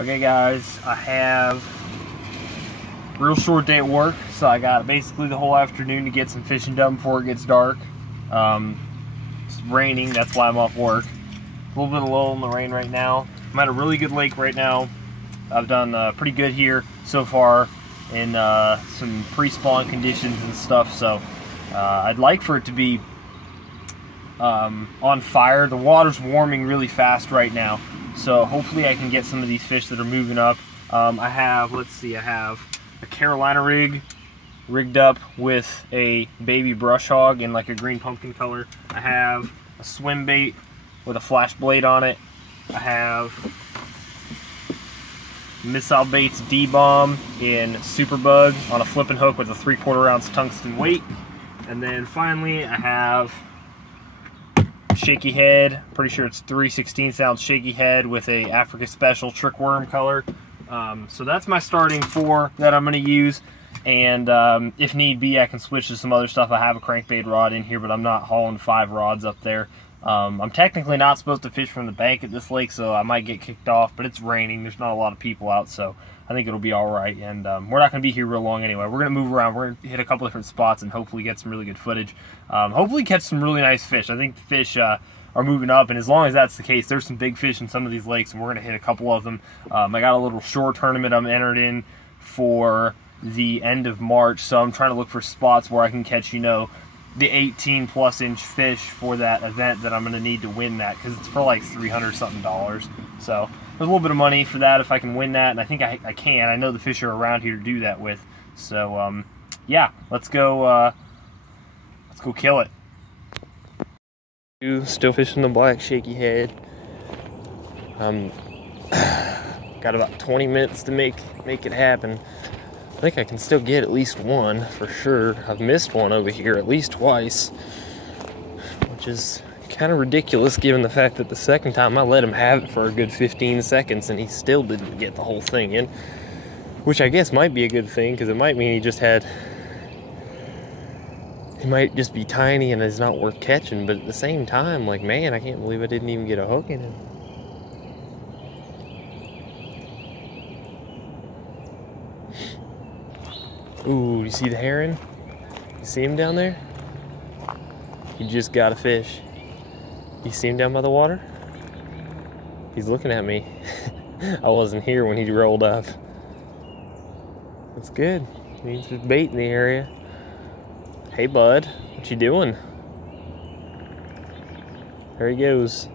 Okay guys, I have a real short day at work, so I got basically the whole afternoon to get some fishing done before it gets dark. It's raining, that's why I'm off work. A little bit of lull in the rain right now. I'm at a really good lake right now. I've done pretty good here so far in some pre-spawn conditions and stuff, so I'd like for it to be on fire. The water's warming really fast right now, so hopefully I can get some of these fish that are moving up. I have a Carolina rig rigged up with a baby brush hog in like a green pumpkin color. I have a swim bait with a flash blade on it. I have Missile Baits D-Bomb in Superbug on a flipping hook with a 3/4 ounce tungsten weight. And then finally I have Shaky head, pretty sure it's 3/16 ounce Shaky head with a Africa Special trick worm color. So that's my starting four that I'm going to use, and if need be I can switch to some other stuff. I have a crankbait rod in here, but I'm not hauling 5 rods up there. I'm technically not supposed to fish from the bank at this lake, so I might get kicked off, but it's raining, there's not a lot of people out, so I think it'll be alright, and we're not going to be here real long anyway. We're going to move around, we're going to hit a couple different spots and hopefully get some really good footage. Hopefully catch some really nice fish. I think the fish are moving up, and as long as that's the case, there's some big fish in some of these lakes, and we're going to hit a couple of them. I got a little shore tournament I'm entered in for the end of March, so I'm trying to look for spots where I can catch, you know, the 18+ inch fish for that event that I'm going to need to win that, because it's for like $300 something. So there's a little bit of money for that if I can win that, and I think I can. I know the fish are around here to do that with. So yeah, let's go kill it. Still fishing the black Shaky head. Got about 20 minutes to make it happen. I think I can still get at least one for sure. I've missed one over here at least twice, which is kind of ridiculous given the fact that the second time I let him have it for a good 15 seconds and he still didn't get the whole thing in, which I guess might be a good thing, because it might mean he might just be tiny and is not worth catching. But at the same time, like, man, I can't believe I didn't even get a hook in him. Ooh, you see the heron? You see him down there? He just got a fish. You see him down by the water? He's looking at me. I wasn't here when he rolled up. That's good. Means there's bait in the area. Hey bud, what you doing? There he goes.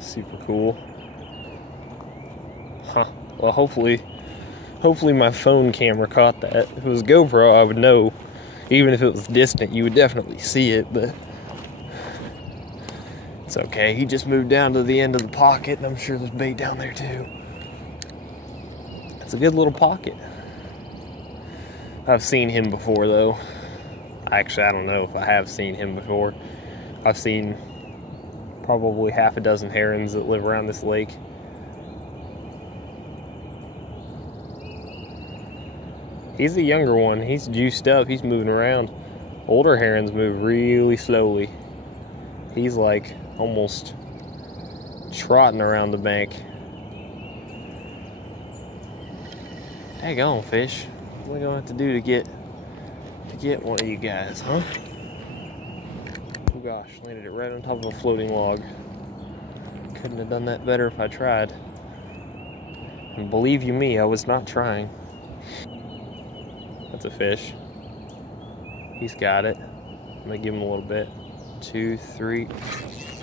Super cool. Huh. Well, hopefully my phone camera caught that. If it was GoPro, I would know. Even if it was distant, you would definitely see it, but it's okay. He just moved down to the end of the pocket, and I'm sure there's bait down there too. It's a good little pocket. I've seen him before, though. Actually, I don't know if I have seen him before. I've seen probably half a dozen herons that live around this lake. He's a younger one. He's juiced up. He's moving around. Older herons move really slowly. He's like almost trotting around the bank. Daggone fish. What are we gonna have to do to get one of you guys, huh? Oh gosh, landed it right on top of a floating log. Couldn't have done that better if I tried. And believe you me, I was not trying. That's a fish. He's got it. I'm gonna give him a little bit. 2, 3.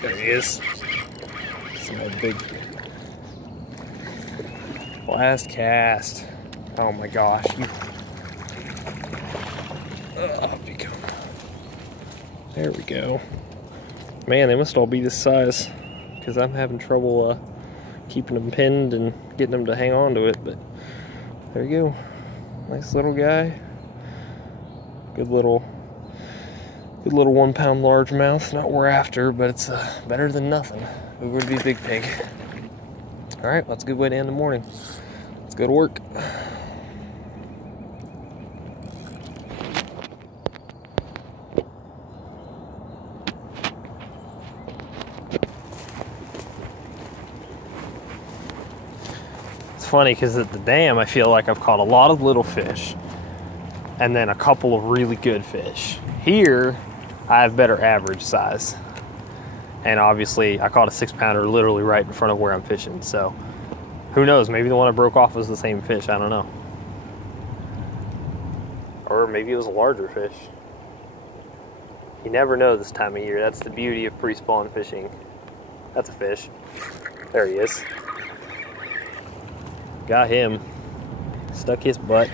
There he is. It's my big last cast. Oh my gosh. There we go. Man, they must all be this size, because I'm having trouble keeping them pinned and getting them to hang on to it. But there you go. Nice little guy. Good little 1 pound largemouth. Not what we're after, but it's better than nothing. We're going to be a big pig. All right, that's a good way to end the morning. Let's go to work. funny because at the dam, I feel like I've caught a lot of little fish and then a couple of really good fish. Here, I have better average size. And obviously, I caught a 6-pounder literally right in front of where I'm fishing. So who knows? Maybe the one I broke off was the same fish. I don't know. Or maybe it was a larger fish. You never know this time of year. That's the beauty of pre-spawn fishing. That's a fish. There he is. Got him. Stuck his butt.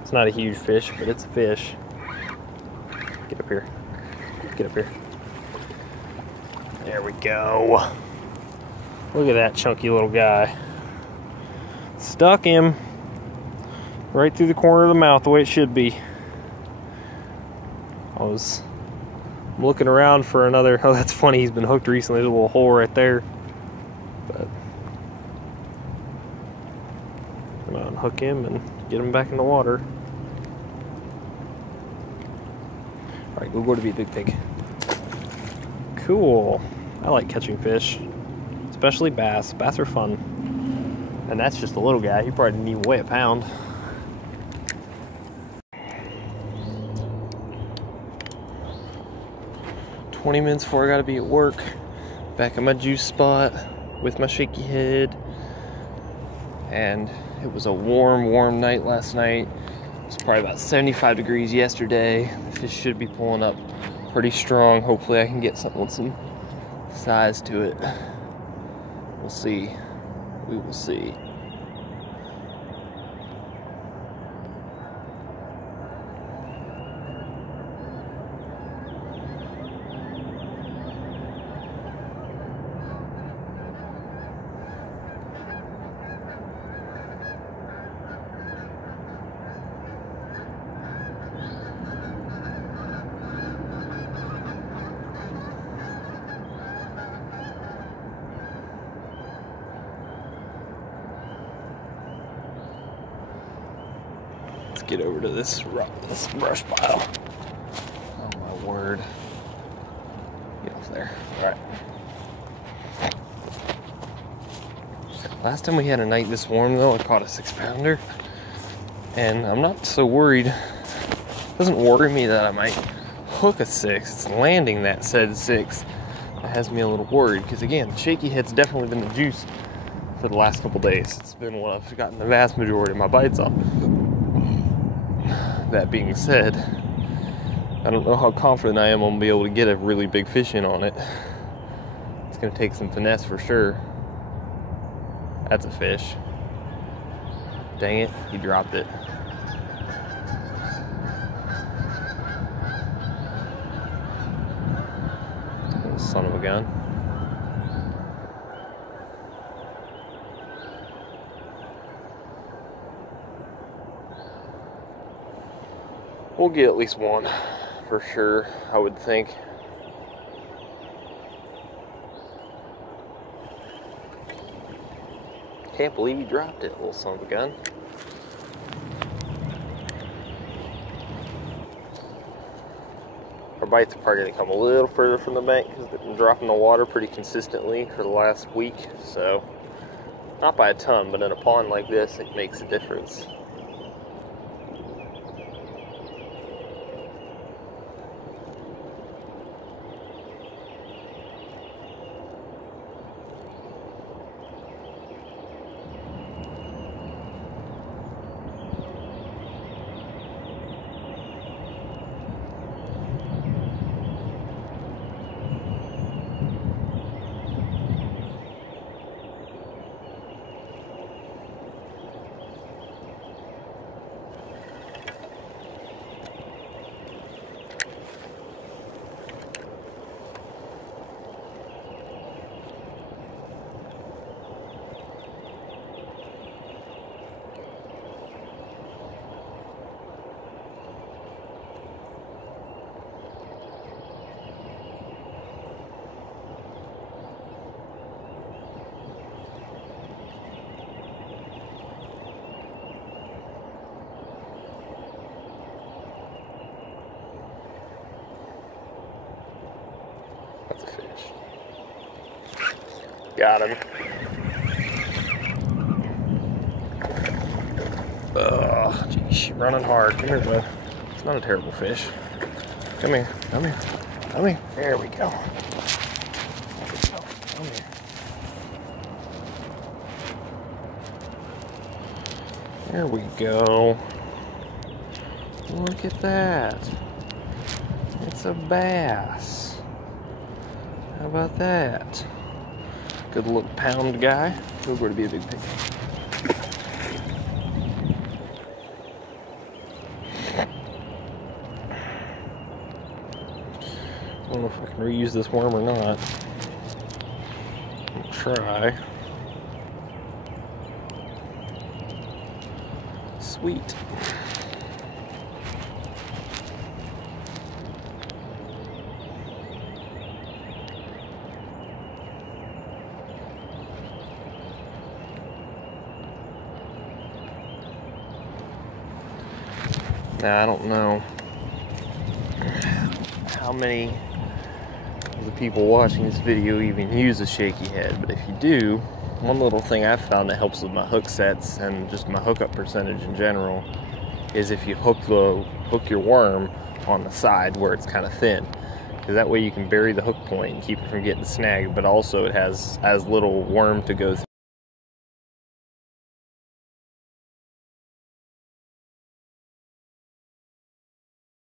It's not a huge fish, but it's a fish. Get up here. Get up here. There we go. Look at that chunky little guy. Stuck him right through the corner of the mouth, the way it should be. I'm looking around for another. Oh, that's funny. He's been hooked recently. There's a little hole right there. But I'm gonna unhook him and get him back in the water. All right, go to be a big pig. Cool. I like catching fish, especially bass. Bass are fun. And that's just a little guy. He probably didn't even weigh a pound. "20 minutes before I gotta be at work. Back at my juice spot with my shaky head. And it was a warm night last night. It was probably about 75 degrees yesterday. The fish should be pulling up pretty strong. Hopefully I can get something with some size to it. We'll see. We will see. Get over to this brush pile. Oh my word. Get off there. Alright. Last time we had a night this warm though, I caught a 6-pounder. And I'm not so worried. It doesn't worry me that I might hook a 6. It's landing that said 6 that has me a little worried. Because again, the shaky head's definitely been the juice for the last couple days. It's been what I've gotten the vast majority of my bites off. That being said, I don't know how confident I am I'm gonna be able to get a really big fish in on it. It's gonna take some finesse for sure. That's a fish. Dang it, he dropped it. Little son of a gun. We'll get at least one for sure, I would think. Can't believe he dropped it, little son of a gun. Our bites are probably going to come a little further from the bank because they've been dropping the water pretty consistently for the last week. So, not by a ton, but in a pond like this, it makes a difference. That's a fish. Got him. Ugh, geez, you're running hard. Come here, bud. It's not a terrible fish. Come here, come here, come here. There we go. Come here. There we go. Look at that. It's a bass. How about that? Good little pound guy. Feels going to be a big pig. I don't know if I can reuse this worm or not. I'll try. Sweet. Now, I don't know how many of the people watching this video even use a shaky head, but if you do, one little thing I've found that helps with my hook sets and just my hookup percentage in general is if you hook your worm on the side where it's kind of thin, because that way you can bury the hook point and keep it from getting snagged, but also it has as little worm to go through